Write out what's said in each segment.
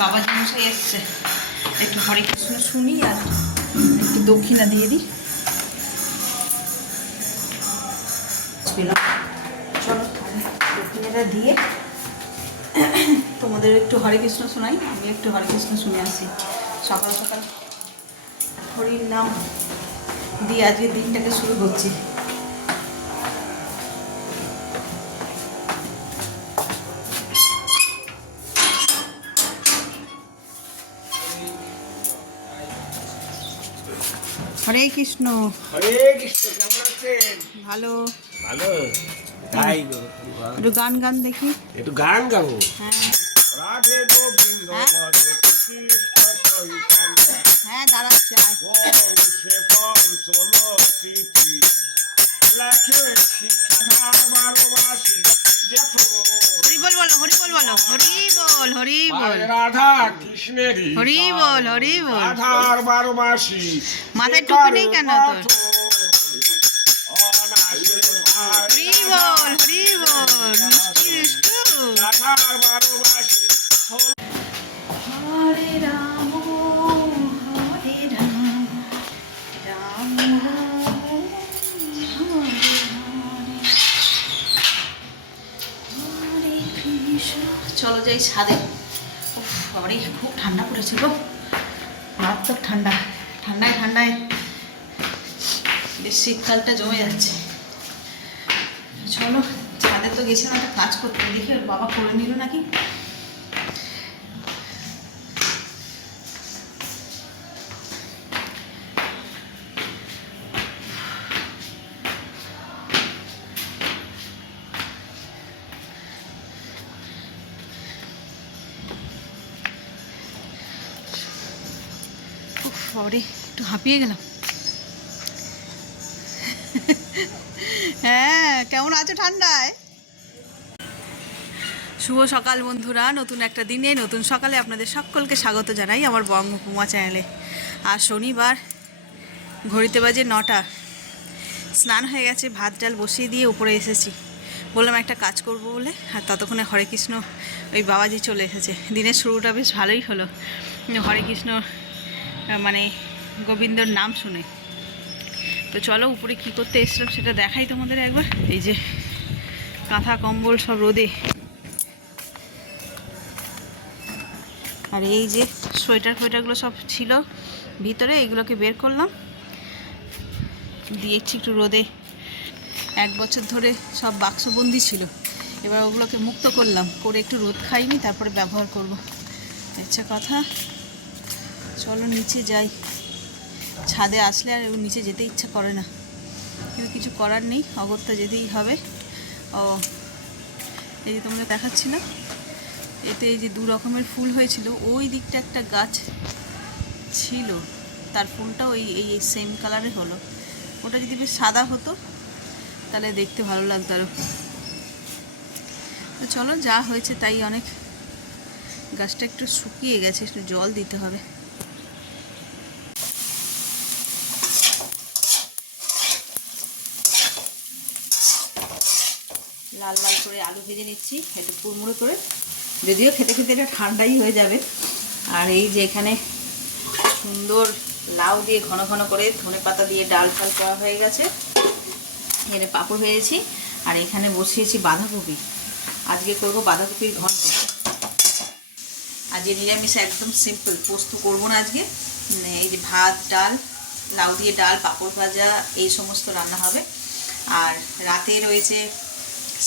বাবাজি মশাই এসছে, একটু হরে কৃষ্ণ শুনি আর একটু দক্ষিণা দিয়ে দিই। চলো দক্ষিণাটা দিয়ে তোমাদের একটু হরে কৃষ্ণ শোনাই, আমি একটু হরে কৃষ্ণ শুনে আসি। সকাল সকাল হরির নাম দিয়ে আজকে দিনটাকে শুরু করছি। হরে কৃষ্ণ। হরে কৃষ্ণ। কেমন আছেন? ভালো ভালো। তাই গো, একটু গান গান দেখি। একটু গান গাবো। হ্যাঁ রাধে গোবিন্দ হরে কৃষ্ণ চৈতন্য হ্যাঁ দাঁড়াচ্ছে। বংশে পঞ্চম তিথি লেখে শিক্ষাধার বারবাসী হরি বল বলো, হরি বল বলো, হরি বল, হরি বল। রাধা কৃষ্ণেরই হরি বল, হরি বল। রাধার বারবাসী মাথায় টুপি নেই কেন তোর? হরি বল, হরি বল। মিষ্টি মিষ্টি রাধার বারবাসী। হরে রাম হরে রাম, রাম রাম হরে হরে কৃষ্ণ। চলো যাই ছাদে। বাবারে খুব ঠান্ডা পড়েছে গো, মারাত্মক ঠান্ডা। ঠান্ডায় ঠান্ডায় বেশ শীতকালটা জমে যাচ্ছে। চলো ছাদে তো গেছিলাম একটা কাজ করতে, দেখি ওর বাবা করে নিল নাকি। বাবারে একটু হাঁপিয়ে গেলাম। হ্যাঁ কেমন আছো ঠান্ডায়? শুভ সকাল বন্ধুরা, নতুন একটা দিনে নতুন সকালে আপনাদের সকলকে স্বাগত জানাই আমার বঙ্গপুমা চ্যানেলে। আর শনিবার, ঘড়িতে বাজে 9টা। স্নান হয়ে গেছে, ভাত ডাল বসিয়ে দিয়ে উপরে এসেছি। বললাম একটা কাজ করব বলে, আর ততক্ষণে হরে কৃষ্ণ ওই বাবাজি চলে এসেছে। দিনের শুরুটা বেশ ভালোই হলো হরে কৃষ্ণ মানে গোবিন্দর নাম শুনে। তো চলো উপরে কি করতে এসলাম সেটা দেখাই তোমাদের একবার। এই যে কাঁথা কম্বল সব রোদে, আর এই যে সোয়েটার ফোয়েটারগুলো সব ছিল ভিতরে, এগুলোকে বের করলাম, দিয়েছি একটু রোদে। 1 বছর ধরে সব বাক্সবন্দি ছিল, এবার ওগুলোকে মুক্ত করলাম, করে একটু রোদ খাইনি, তারপরে ব্যবহার করব। আচ্ছা কথা, চলো নিচে যাই। ছাদে আসলে আর নিচে যেতে ইচ্ছা করে না, কিন্তু কিছু করার নেই, অগত্যা যেতেই হবে। ও এই যে তোমাদের দেখাচ্ছি না, এতে এই যে 2 রকমের ফুল হয়েছিল, ওই দিকটা একটা গাছ ছিল, তার ফুলটা ওই এই সেম কালারে হলো। ওটা যদি বেশ সাদা হতো তাহলে দেখতে ভালো লাগতো আরও। তো চলো, যা হয়েছে তাই অনেক। গাছটা একটু শুকিয়ে গেছে, একটু জল দিতে হবে। লাল লাল করে আলু ভেজে নিচ্ছি একটু কুড়মুড়ো করে, যদিও খেতে খেতে এটা ঠান্ডাই হয়ে যাবে। আর এই যে এখানে সুন্দর লাউ দিয়ে ঘন ঘন করে ধনে পাতা দিয়ে ডাল ফাল করা হয়ে গেছে। এখানে পাঁপড় ভেজেছি, আর এখানে বসিয়েছি বাঁধাকপি। আজকে করব বাঁধাকপির ঘন্ট। আজকে নিরামিষ, একদম সিম্পল, পোস্ত করবো না আজকে। এই যে ভাত ডাল, লাউ দিয়ে ডাল, পাঁপড় ভাজা, এই সমস্ত রান্না হবে। আর রাতে রয়েছে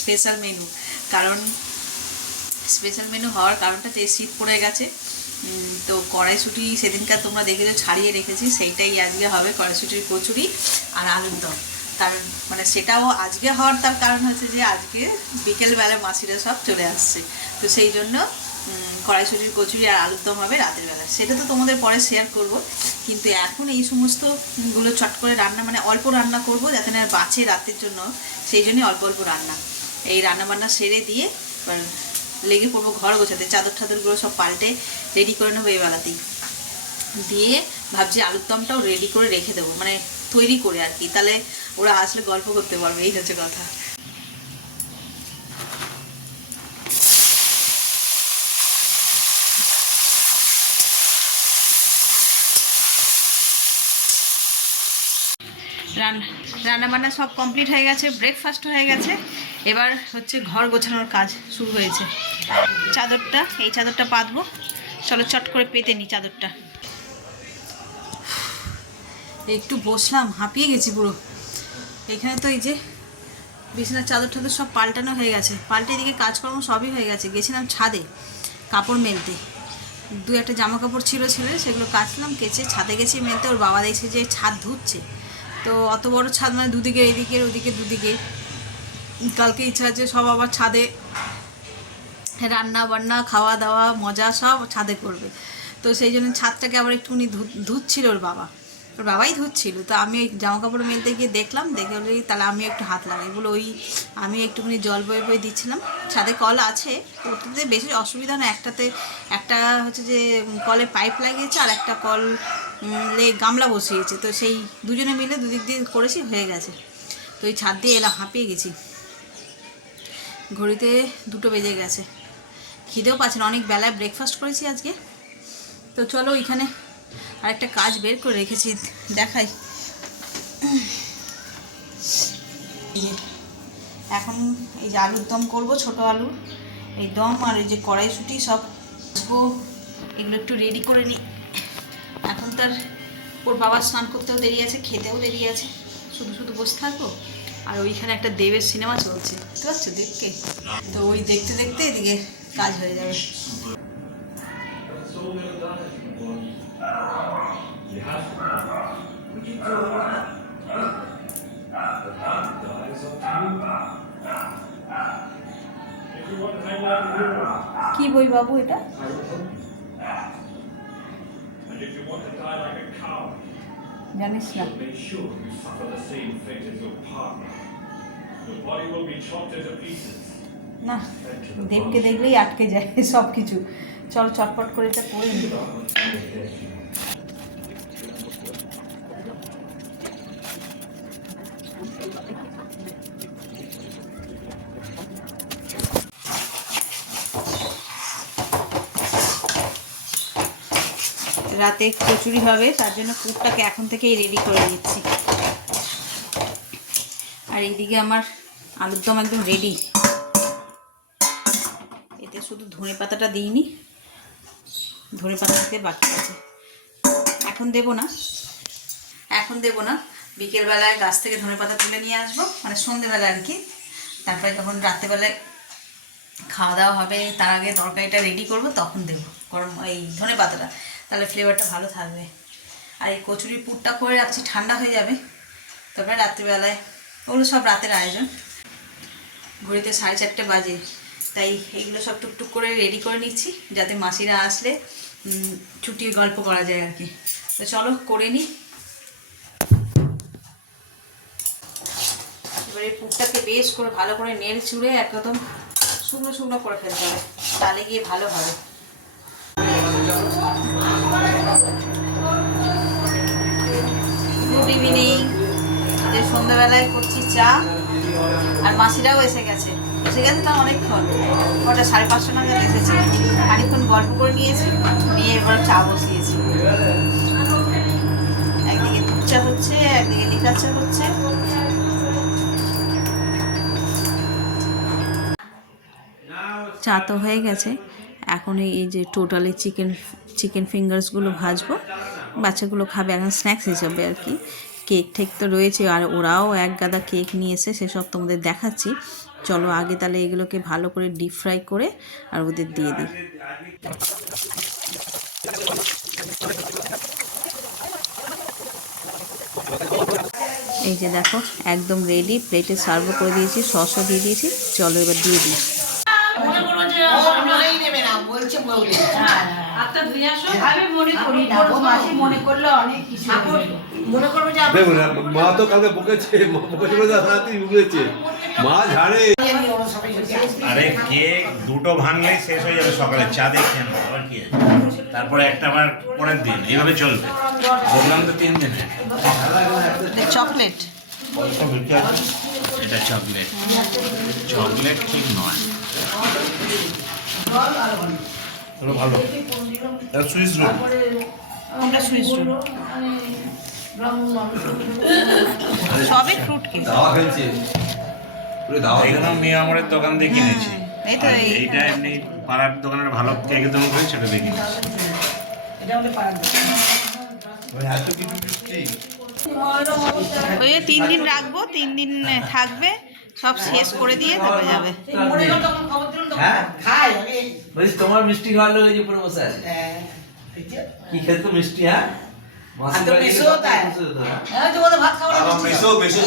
স্পেশাল মেনু। কারণ স্পেশাল মেনু হওয়ার কারণটা যে শীত পড়ে গেছে, তো কড়াইশুঁটি সেদিনকার তোমরা দেখেছো ছাড়িয়ে রেখেছি, সেইটাই আজকে হবে। কড়াইশুঁটির কচুরি আর আলুর দম। তার মানে সেটাও আজকে হওয়ার তার কারণ হচ্ছে যে আজকে বিকেলবেলা মাসিরা সব চলে আসছে, তো সেই জন্য কড়াইশুঁটির কচুরি আর আলুর দম হবে রাতের বেলা। সেটা তো তোমাদের পরে শেয়ার করব, কিন্তু এখন এই সমস্তগুলো চট করে রান্না, মানে অল্প রান্না করব যাতে না বাঁচে রাতের জন্য, সেই জন্যই অল্প অল্প রান্না। এই রান্নাবান্না সেরে দিয়ে লেগে পড়বো ঘর গোছাতে, চাদর ঠাদরগুলো সব পাল্টে রেডি করে নেবো এই বেলাতেই। দিয়ে ভাবছি আলুর দমটাও রেডি করে রেখে দেবো, মানে তৈরি করে আর কি, তাহলে ওরা আসলে গল্প করতে পারবে, এই হচ্ছে কথা। রান্নাবান্না সব কমপ্লিট হয়ে গেছে, ব্রেকফাস্ট হয়ে গেছে। এবার হচ্ছে ঘর গোছানোর কাজ শুরু হয়েছে। এই চাদরটা পাতবো। চলো চট করে পেতে নিই চাদরটা। একটু বসলাম, হাঁপিয়ে গেছি পুরো। এখানে তো এই যে বিছানার চাদর টাদর সব পাল্টানো হয়ে গেছে, পাল্টে এদিকে কাজকর্ম সবই হয়ে গেছে। গেছিলাম ছাদে কাপড় মেলতে, 2-1 জামা কাপড় ছিল ছেলে, সেগুলো কাচলাম, কেচে ছাদে গেছি মেলতে। ওর বাবা দেখছে যে ছাদ ধুচ্ছে, তো অত বড় ছাদ মানে দুদিকে, এদিকে ওদিকে দুদিকে। কালকে ইচ্ছা আছে সব আবার ছাদে রান্না বান্না খাওয়া দাওয়া মজা সব ছাদে করবে। তো সেই জন্য ছাদটাকে আবার একটুখানি ধুচ্ছিল ওর বাবাই ধুচ্ছিল। তো আমি ওই জামা কাপড় মেলতে গিয়ে দেখলাম, দেখে বলি তাহলে আমি একটু হাত লাগাই বলে ওই আমি একটুখানি জল বয়ে দিচ্ছিলাম। ছাদে কল আছে, ওটাতে বেশি অসুবিধা না। একটা হচ্ছে যে কলে পাইপ লাগিয়েছে, আর একটা গামলা বসিয়েছে। তো সেই দুজনে মিলে দুদিক দিয়ে করেছি, হয়ে গেছে। তো ওই ছাদ দিয়ে এলাম, হাঁপিয়ে গেছি। ঘড়িতে 2টো বেজে গেছে, খিদেও পাচ্ছে না, অনেক বেলায় ব্রেকফাস্ট করেছি আজকে। তো চলো ওইখানে আরেকটা কাজ বের করে রেখেছি, দেখাই। এখন এই যে আলুর দম করবো, ছোটো আলু এই দম, আর এই যে কড়াইশুঁটি সব এগুলো একটু রেডি করে নিই। এখন তার ওর বাবার স্নান করতেও দেরি আছে, খেতেও দেরি আছে, শুধু বসে থাকবো। আর ওইখানে একটা দেবের সিনেমা চলছে, বুঝতে পারছো দেখতে। তো ওই দেখতে দেখতে এদিকে কাজ হয়ে যাবে। কি বই বাবু এটা? জানিস না? না, দেবকে দেখলেই আটকে যায় সব কিছু। চল চটপট করে এটা করে নি। রাতে কচুরি হবে, তার জন্য পুরটাকে এখন থেকেই রেডি করে নিচ্ছি। আর এইদিকে আমার আলুর দম একদম রেডি। এতে শুধু ধনে পাতাটা দিইনি, ধনে পাতা দিতে বাকি আছে। এখন দেবো না, বিকেলবেলায় গাছ থেকে ধনে পাতা তুলে নিয়ে আসবো, মানে সন্ধ্যেবেলায় আর কি। তারপরে যখন রাত্রেবেলায় খাওয়া দাওয়া হবে, তার আগে তরকারিটা রেডি করব, তখন দেবো গরম এই ধনে পাতাটা, তাহলে ফ্লেভারটা ভালো থাকবে। আর এই কচুরির পুরটা করে রাখছি, ঠান্ডা হয়ে যাবে। তারপরে রাত্রিবেলায় ওগুলো সব রাতের আয়োজন। ঘড়িতে 4:30 বাজে, তাই এগুলো সব টুকটুক করে রেডি করে নিচ্ছি, যাতে মাসিরা আসলে ছুটির গল্প করা যায় আর কি। তো চলো করে নিই। এবার এই পুরটাকে বেশ করে ভালো করে নেড়ে চুড়ে একদম শুকনো করে ফেলতে হবে, তাহলে গিয়ে ভালো হবে। Good evening. যে সন্ধ্যাবেলায় করছি চা, আর মাসিরাও এসে গেছে তো অনেকক্ষণ, ওটা 5:30 নাগাদ এসেছে। খানিক্ষণ গল্প করে নিয়েছি, নিয়ে এবার চা বসিয়েছি। একদিকে দুধ চা হচ্ছে, একদিকে লিকার চা হচ্ছে। চা তো হয়ে গেছে, এখন এই যে টোটালি চিকেন ফিঙ্গার্সগুলো ভাজবো, বাচ্চাগুলো খাবে এখন স্ন্যাক্স হিসাবে আর কি। কেক ঠেক তো রয়েছে, আর ওরাও এক গাদা কেক নিয়ে এসে, সেসব তোমাদের দেখাচ্ছি। চলো আগে তাহলে এগুলোকে ভালো করে ডিপ ফ্রাই করে আর ওদের দিয়ে দিই। এই যে দেখো একদম রেডি, প্লেটে সার্ভ করে দিয়েছি, সসও দিয়ে দিয়েছি। চলো এবার দিয়ে দিই। মা তো কালকে বকেছে, মা ঝাড়ে। আরে কেক 2টো ভাঙলেই শেষ হয়ে যাবে, সকালে চা দিয়ে খেয়ে নেবো, আবার কি আছে। তারপরে একটা আবার পরের দিন, এইভাবে চলবে। প্রোগ্রাম তো 3 দিনে। চকলেট, এটা চকলেট ঠিক নয়। ভালো সুইস রোল, কোনটা সুইস রোল? সবে ফ্রুট কেক। দাওয়া খেলছে পুরো দাওয়া এগুলো মেয়ে আমরের দোকান দিয়ে কিনেছি। এই তো আর এই- এইটা এমনি পাড়ার দোকানের ভালো কেকের দোকান করে সেটা দিয়ে কিনেছি। এত কিছু মিষ্টি ওই 3 দিন রাখবো, 3 দিন থাকবে, সব শেষ করে দিয়ে তারপরে যাবে। হ্যাঁ বলছি তোমার মিষ্টি খাওয়ালো ওই যে পুরো বসে আছে কি খেতো মিষ্টি হ্যাঁ মাসির বাড়ি থেকে সব কিছু হতো, হ্যাঁ? আমার মেসো মেসো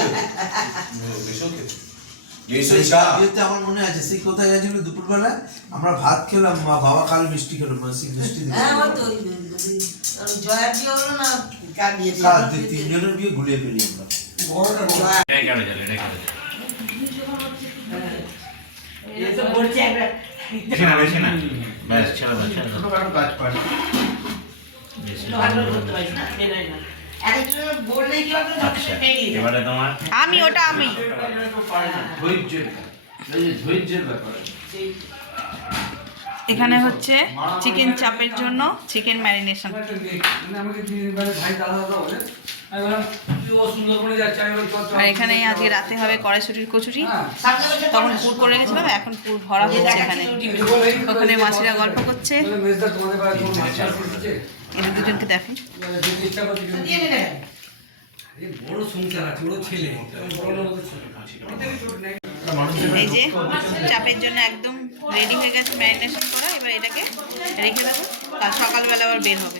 মেসো মেসো চা বিয়েতে আমার মনে আছে সেই কোথায় গেছিল দুপুরবেলা আমরা ভাত খেলাম মা বাবা কালো মিষ্টি খেলো মাসি মিষ্টি তিনজনের বিয়ে ঘুরিয়ে ফেলি আমরা এটাই কাটে যাবে, এটাই কাটে যাবে। বেশি না, বেশি না। ব্যাস, ছেড়ে দাও, ছেড়ে দাও। কাজ পারি বেশি না। আচ্ছা, এবারে তোমার আমি ওটা আমি ধৈর্যের এই যে ধৈর্যের ব্যাপার এখানে হচ্ছে চিকেন চাপের জন্য চিকেন ম্যারিনেশন। আর এখানে আজকে রাতে হবে কড়াইশুটির কচুরি। তখন পুর করে রেখেছিলাম, এখন পুর ভরা হচ্ছে এখানে। ওখানে মাসিরা গল্প করছে, এদের দুজনকে দেখে। এই যে চাপের জন্য একদম রেডি হয়ে গেছে ম্যারিনেশন করা। এবার এটাকে রেখে দেবো, কাল সকালবেলা আবার বের হবে।